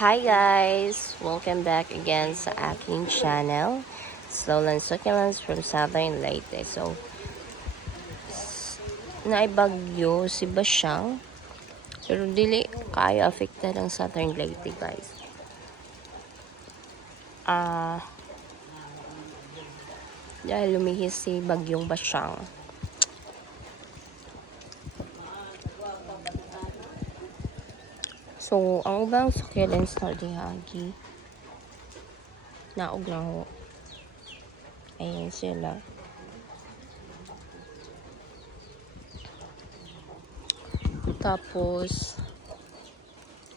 Hi guys! Welcome back again sa aking channel, Slowland Succulents from Southern Leyte. So, naibagyo si Basyang, pero dili kayo affected ang Southern Leyte guys. Dahil lumihis si Bagyong Basyang. So, ang ubang succulents na dihagi, naog na ho. Ayan sila. Tapos,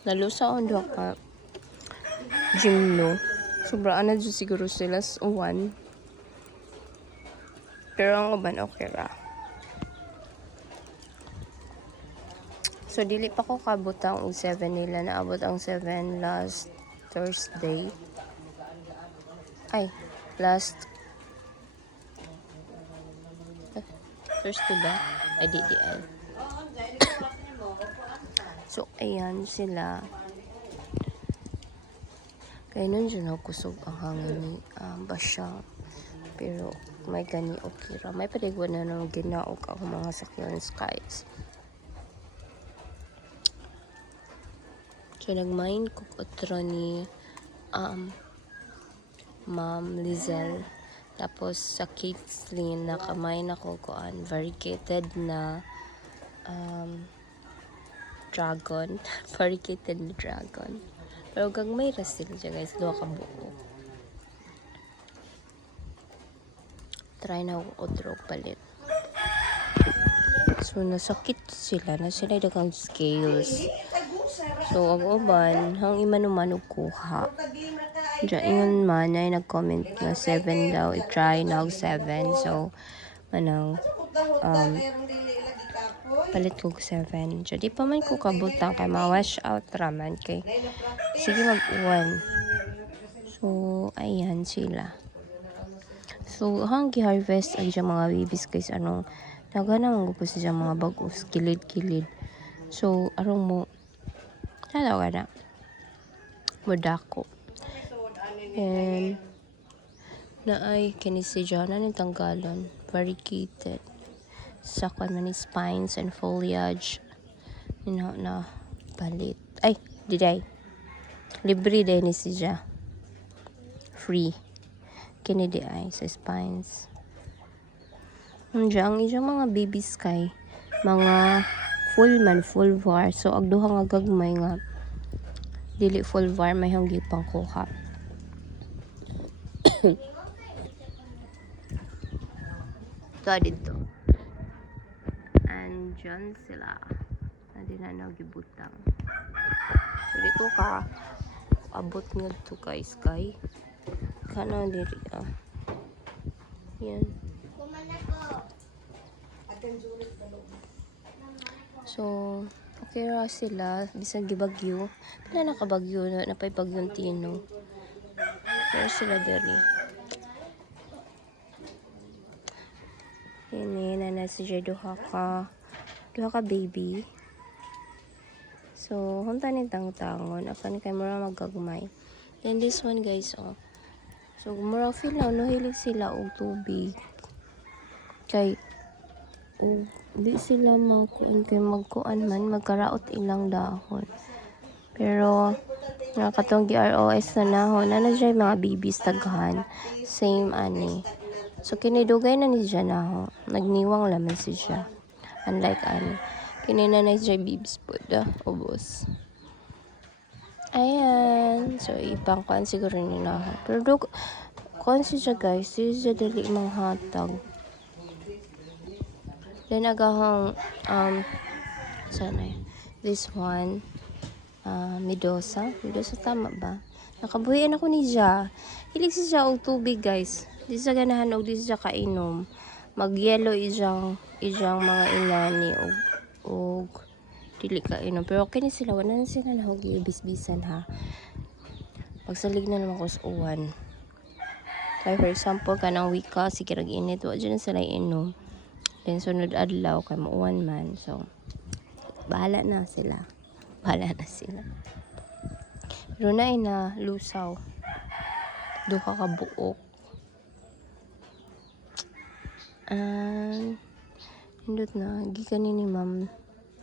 nalusa on doon ka gymno. Sobraan na dyan siguro sila sa uwan. Pero ang uban okay ra. So, dili pa ko kabutang og 7 nila. Naabot ang 7 last Thursday. Ay, last Thursday ba? Ay, di. So, ayan sila. Kaya nun dyan kusog ang hangin ni Basyang. Pero, may gani okay ra. May paligwan na nung ginaog ako mga succulents guys. So, nagmain ko otro ni Ma'am Lizelle. Tapos, sa Caitlyn, nakamain ako kuan variegated na dragon. Variegated na dragon. Pero, gagmay ra sila dyan guys. Duha ka buo. Try na ako otro palit. So, nasakit sila. Na sila dagang scales. So, ang uban, hang imanuman og kuha. Diyan ingon man ay nag-comment na 7 daw. I-try na og 7. So, manang palit ko 7. So, di pa man ko kabutang kay ma-wash out raman kay sige mag-uwan. So, ayan sila. So, hang gi-harvest ay dyan mga babies guys. Nagana mo po siya mga bagos. Kilid-kilid. So, arong mo tawag na mudako. And naay kinisi dyan na ng tanggalan. Variegated. Sakwan man ni spines and foliage. Na palit. Ay, diday. Libre day ni siya. Free. Kini di ay sa spines. Ang iyang mga babies kay mga full var. So, agduha nga gagmay nga dili full var may hanggi pang kuha. Ito dito. And dyan sila. Hindi na nagibutang. So, di ko ka abot nga to guys kay kana diri yan. So, okay ra sila. Bisag gibagyo. Pila nakabagyo na napay bagyong Tino. Pero sila diri. Ini na si Jay duha ka baby. So, hunta ni tangtangon. Apan kay mura magagmay. Then this one guys, oh. So, mura feel na no hilig sila og tubig. Kay di sila magkuan man magkaraot ilang dahon. Pero nakatong GROS na nahon na siya mga babies taghan same ani. So kinidugay na ni siya naho. Nagniwang laman si siya. Unlike ani. Kininanay siya babies po ubos. Ayan. So ipangkuan siguro ni naho. Pero kuan siya guys. Siya dali manghatag. Then agahang sana this one Medusa tama ba? Nakabuhian ako ni siya. Hilig siya og tubig guys. Di siya ganahan og di siya kainom. Mag-yellow ijang mga inani og dili kainom. Pero okay ni sila wala na sila na og bisbisan ha. Pagsalig na naman ko sa uwan. Kaya for example kanang wika sige rag init wa dyan sila inom. Then sunod adlaw kay mauwan man. So bahala na sila. Bahala na sila. Pero na lusaw. Duha ka buok. Hindot na. Gikan ni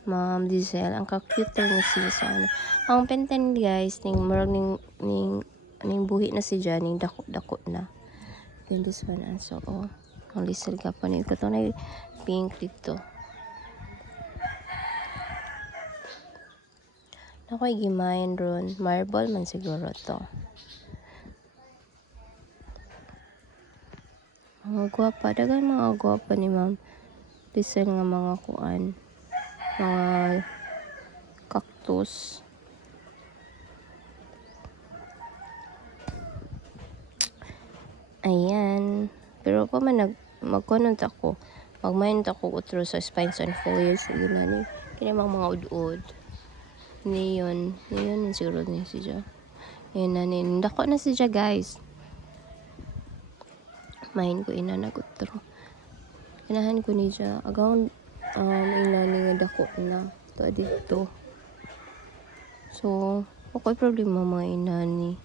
Ma'am Diesel. Ang ka-cute ni siya sa ano. Ang penten guys, ning murag ning buhi na si Jan, ning dako na. Then this one also, ang lisel ka pa ni ko to na pink dito. Nakoy gimain ron, marble man siguro to. Mga gwapa, dagan mga gwapa ni Ma'am Diesel nga mga kuan, mga cactus. Ayan. Pero pa man magkonont ako. Magmain ako utro sa spines and foliage. Yun na ni. Kini mga ud-ud. Neon siguro ni siya. Ayan na ni. Dako na siya guys. Main ko ina nagutro. Kinahan ko ni siya. Agaw ina ni nga dako na. Ito dito. So, okay problema mga ina ni.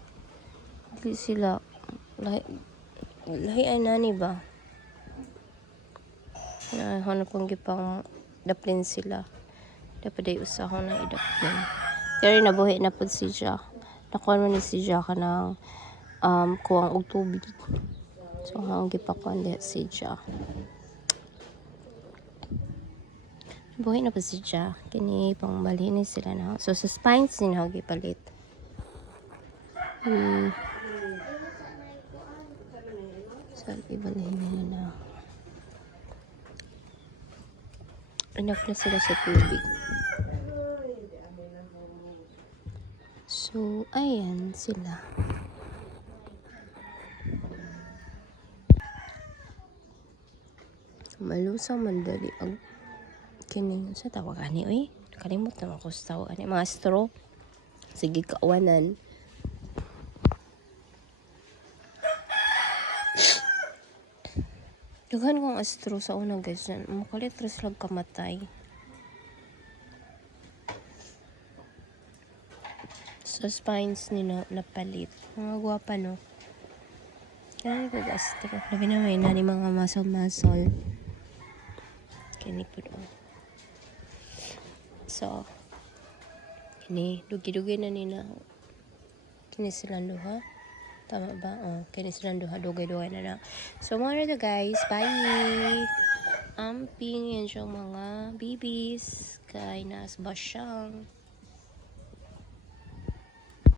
Hindi sila lahi ay nani ba? Hanap kong gipang daplin sila. Dapat ay usahon na idaplin. Pero nabuhi na po si siya. Nakuha mo ni si siya ka ng kuwang og tubig. So, ang gipakuan diha si siya. Nabuhi na po si siya. Kini pang malinis sila na. So, sa spines din ako gipalit. So, ibalihin nila na. Enough na sila sa tubig. So, ayan sila. Malusaw mandali ang kining sa tawag ani oy. Kalimot na ako sa tawag ani mga straw. Sige kawanan. Dughan kong astro sa una guys yan. Mukalit res lag kamatay. So spines ni napalit. Mga gwapa no. Kaya ko astro. Labi na may nani mga masol-masol. Kini po do. So kini dugi-dugi na nina. Kini silang duha. Tama ba? Kini silang duha. Dugay-dugay na na. So mga na guys. Bye! Amping yan siyang mga babies. Kay nas basyang.